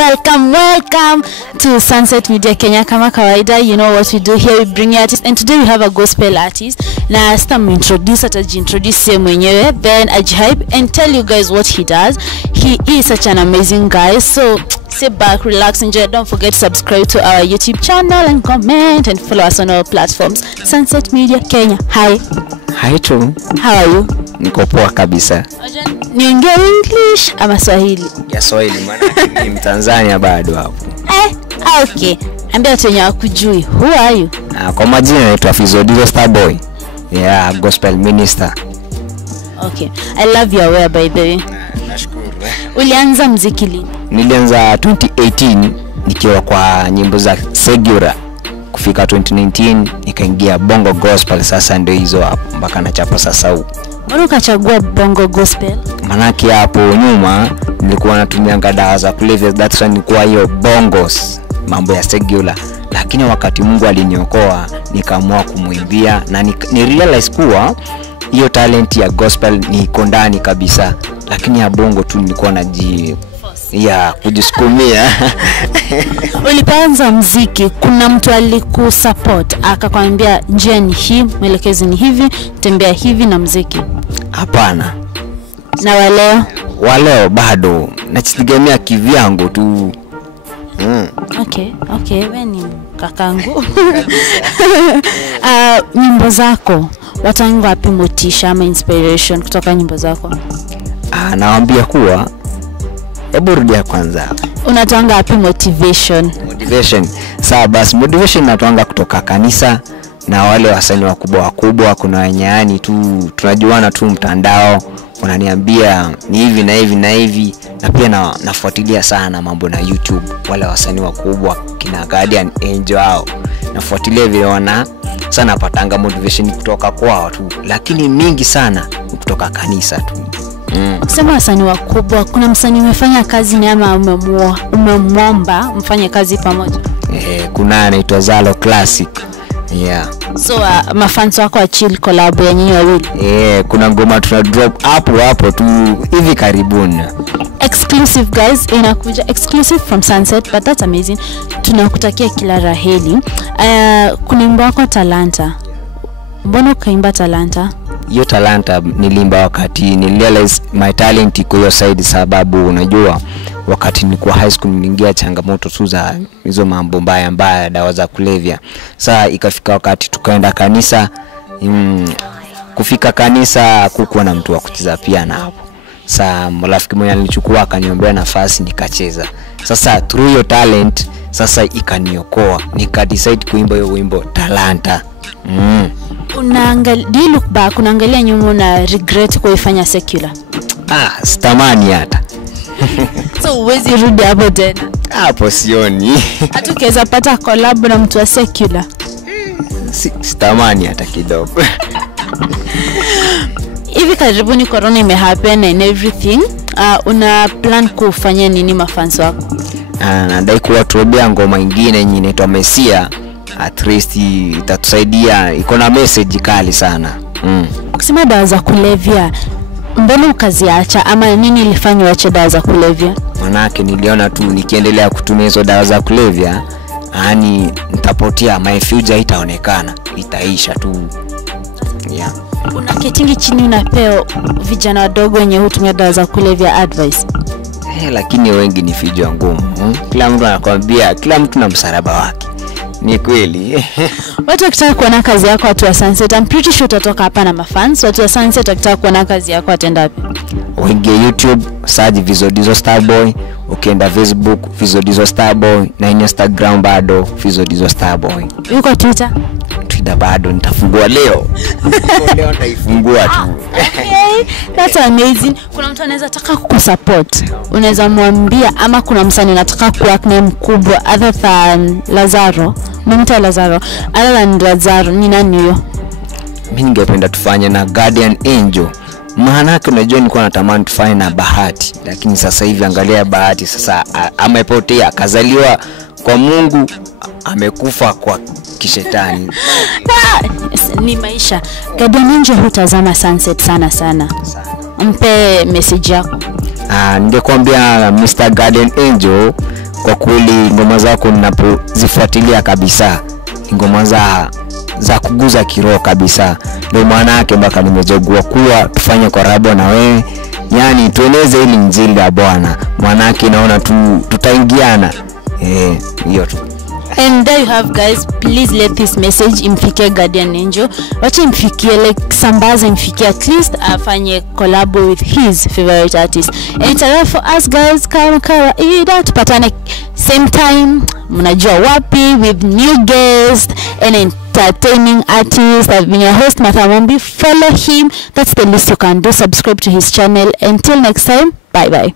Welcome to Sunset Media Kenya. Kama kawaida, you know what we do here, we bring you artists, and today we have a gospel artist. Na stam introduce mwenyewe, then ajihype and tell you guys what he does. He is such an amazing guy, so sit back, relax, enjoy. Don't forget to subscribe to our YouTube channel and comment and follow us on all platforms. Sunset Media Kenya. Hi too. How are you? Niko poa kabisa. Niongee English ama Swahili? Ya Swahili, maana ni Mtanzania bado hapo. Okay. Ambia watu wenye wakujui. Who are you? Kwa majina naitwa Fizodizo Starboy. Yeah, gospel minister. Okay. I love your way, by the way. Nashukuru. Ulianza muziki lini? Nilianza 2018 nikiwa kwa nyimbo za Segura. Kufika 2019 nikaingia bongo gospel, sasa ndio hizo hapo mpaka nachapa sasa huko. Mbona ukachagua bongo gospel? Manaki hapo nyuma nilikuwa natumia dawa za kulevya, that's why nilikuwa hiyo bongos, mambo ya Segura. Lakini wakati Mungu aliniokoa nikaamua kumuimbia na ni realize kuwa hiyo talent ya gospel ni iko ndani kabisa, lakini ya bongo tu nilikuwa kujisukumia. Ulipoanza muziki, kuna mtu alikusupport akakwambia njia ni hii, mwelekezi ni hivi, tembea hivi na muziki? Hapana. Na waleo bado nachitegemea kivyangu tu. Okay, wewe ni kakangu. Nyimbo zako watangu wapi motisha ama inspiration kutoka nyimbo zako? Naambia kuwa hebu rudia kwanza. Unatoanga wapi motivation? Sawa basi, motivation natoanga kutoka kanisa na wale wasanii wakubwa. Kuna wenyeani tu tunajuana tu mtandao, wananiambia ni hivi na hivi na hivi, na pia nafuatilia sana mambo na YouTube, wale wasanii wakubwa kina Guardian Angel hao nafuatilia vile sana patanga motivation kutoka kwao tu, lakini mingi sana kutoka kanisa tu. Kusema wasanii wakubwa, kuna msanii umefanya kazi naye ama umemwomba mfanye kazi pamoja? Kuna anaitwa Zalo Classic. Yeah. So mafans wako wa chill collab ya nyinyi wawili? Kuna ngoma tuna drop hapo tu hivi karibuni. Exclusive guys, inakuja exclusive from Sunset, but that's amazing. Tunakutakia kila raheli. Kuna wimbo wako Talanta. Mbona ukaimba Talanta? Hiyo Talanta nilimba wakati nilirealize my talent iko hiyo side, sababu unajua wakati nilikuwa high school niliingia changamoto tu za hizo mambo mbaya, dawa za kulevya. Sasa ikafika wakati tukaenda kanisa, kufika kanisa kukuwa na mtu wa kucheza piano hapo. Sasa rafiki mmoja alinichukua akaniombea nafasi nikacheza. Sasa through hiyo talent sasa ikaniokoa, nikadecide kuimba hiyo wimbo Talanta. Do you look back, unaangalia nyuma na regret kuifanya secular? Sitamani hata. So uwezi rudi hapo tena? Hapo sioni. Hata ukiweza pata collab na mtu wa secular? Sitamani hata kidogo. Hivi karibuni corona imehappen and everything. Una plan kufanya nini mafans wako? Nadai kuwatolea ngoma nyingine yenye inaitwa Mesia. At least itatusaidia, iko na message kali sana. Ukisema dawa za kulevya, mbona ukaziacha ama nini ilifanya uache dawa za kulevya? Manake niliona tu nikiendelea kutumia hizo dawa za kulevya, nitapotea, my future itaonekana, itaisha tu. Yeah. Una ketingi chini unapeo vijana wadogo wenye hutumia dawa za kulevya advice? Lakini wengi ni fijo ngumu. Kila mtu anakuambia, kila mtu na msalaba wake. Ni kweli. Watu wakitaka kuona kazi yako, watu wa Sunset, I'm pretty sure utatoka hapa na mafans. Watu wa Sunset wakitaka kuona kazi yako watenda wapi? Uingie YouTube, search Fizodizo Starboy, ukienda Facebook Fizodizo Starboy, na Instagram bado Fizodizo Starboy. Uko Twitter bado nitafungua leo. Leo nitaifungua tu. Okay, that's amazing. Kuna mtu anaweza taka kukusupport, unaweza mwambia, ama kuna msanii anataka kuwork na mkubwa other than Lazaro? Other than ni nani huyo? Mimi ningependa tufanye na Guardian Angel. Maana yake unajua nilikuwa natamani tufanye na Bahati, lakini sasa hivi angalia Bahati sasa amepotea, kazaliwa kwa Mungu, amekufa kwa kishetani. Ni maisha. Guardian Angel hutazama Sunset sana. Mpe message yako. Ningekwambia Mr. Guardian Angel, kwa kweli ngoma zako ninapozifuatilia kabisa ngoma za kuguza kiroho kabisa. Ndio maana yake mpaka nimechagua kuwa tufanye collabo na wewe, yani tueleze hili injili ya Bwana, maana yake naona tutaingiana hiyo tu. And there you have, guys. Please let this message imfikie Guardian Angel. Wacha imfikie, like sambaza imfikie, at least afanye collab with his favorite artist. And it's a for us, guys. Kama kawaida tupatane same time, mnajua wapi, with new guest and entertaining artist. I've been your host Martha Mombi. Follow him, that's the least you can do. Subscribe to his channel. Until next time, bye bye.